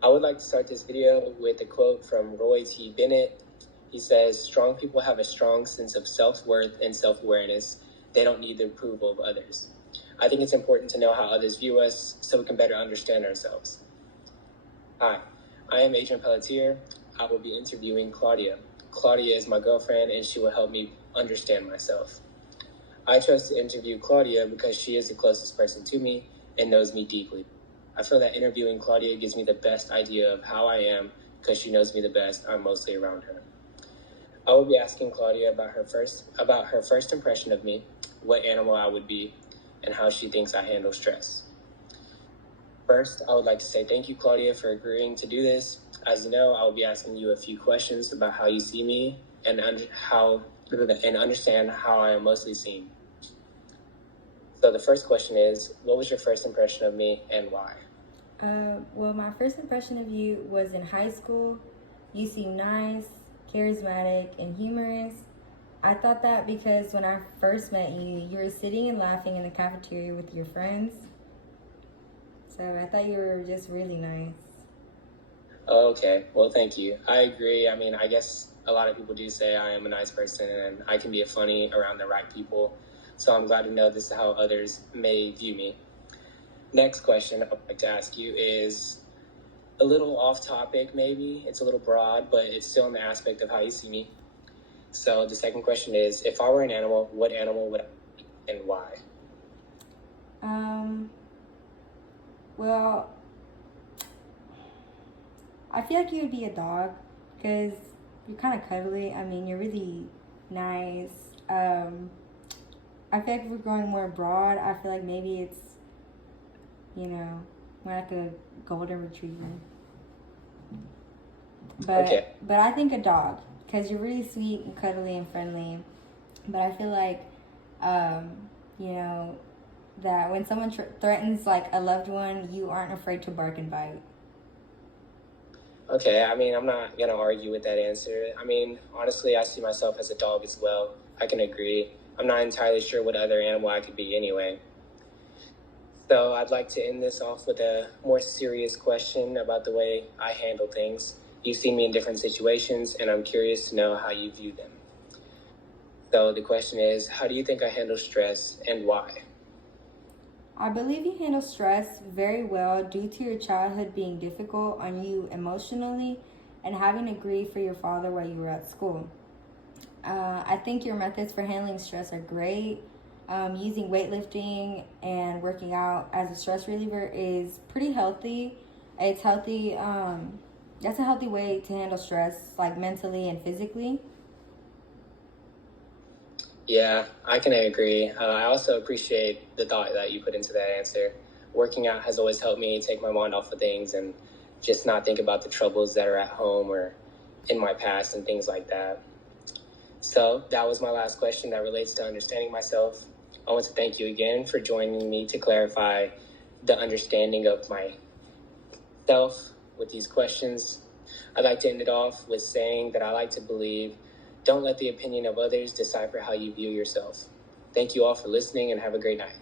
I would like to start this video with a quote from Roy T. Bennett. He says, "Strong people have a strong sense of self-worth and self-awareness. They don't need the approval of others." I think it's important to know how others view us so we can better understand ourselves. Hi, I am Adrian Pelletier. I will be interviewing Claudia. Claudia is my girlfriend and she will help me understand myself. I chose to interview Claudia because she is the closest person to me and knows me deeply. I feel that interviewing Claudia gives me the best idea of how I am because she knows me the best. I'm mostly around her. I will be asking Claudia about her first impression of me, what animal I would be, and how she thinks I handle stress. First, I would like to say thank you, Claudia, for agreeing to do this. As you know, I will be asking you a few questions about how you see me and understand how I am mostly seen. So the first question is, what was your first impression of me and why? Well, my first impression of you was in high school. You seemed nice, charismatic, and humorous. I thought that because when I first met you, you were sitting and laughing in the cafeteria with your friends. So I thought you were just really nice. Okay, well, thank you. I agree. I mean, I guess a lot of people do say I am a nice person and I can be funny around the right people. So I'm glad to know this is how others may view me. Next question I would like to ask you is a little off topic, maybe. It's a little broad, but it's still in the aspect of how you see me. So the second question is, if I were an animal, what animal would I be and why? Well, I feel like you would be a dog because you're kind of cuddly. I mean, you're really nice. I feel like if we're going more broad, I feel like maybe it's, more like a golden retriever. But I think a dog because you're really sweet and cuddly and friendly. But I feel like, you know, that when someone threatens like a loved one, you aren't afraid to bark and bite. Okay, I mean, I'm not going to argue with that answer. I mean, honestly, I see myself as a dog as well. I can agree. I'm not entirely sure what other animal I could be anyway. So I'd like to end this off with a more serious question about the way I handle things. You've seen me in different situations, and I'm curious to know how you view them. So the question is, how do you think I handle stress and why? I believe you handle stress very well due to your childhood being difficult on you emotionally and having to grieve for your father while you were at school. I think your methods for handling stress are great. Using weightlifting and working out as a stress reliever is pretty healthy. It's healthy. That's a healthy way to handle stress, like mentally and physically. Yeah, I can agree. I also appreciate the thought that you put into that answer. Working out has always helped me take my mind off of things and just not think about the troubles that are at home or in my past and things like that. So that was my last question that relates to understanding myself. I want to thank you again for joining me to clarify the understanding of myself with these questions. I'd like to end it off with saying that I like to believe, don't let the opinion of others decipher how you view yourself. Thank you all for listening and have a great night.